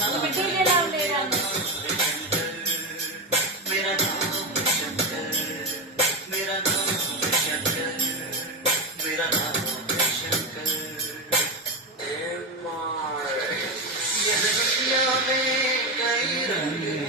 तुम्ही डीजे लावले मेरा नाम है शंकर, मेरा नाम है शंकर, मेरा नाम है शंकर। ये दुनिया में कई रंग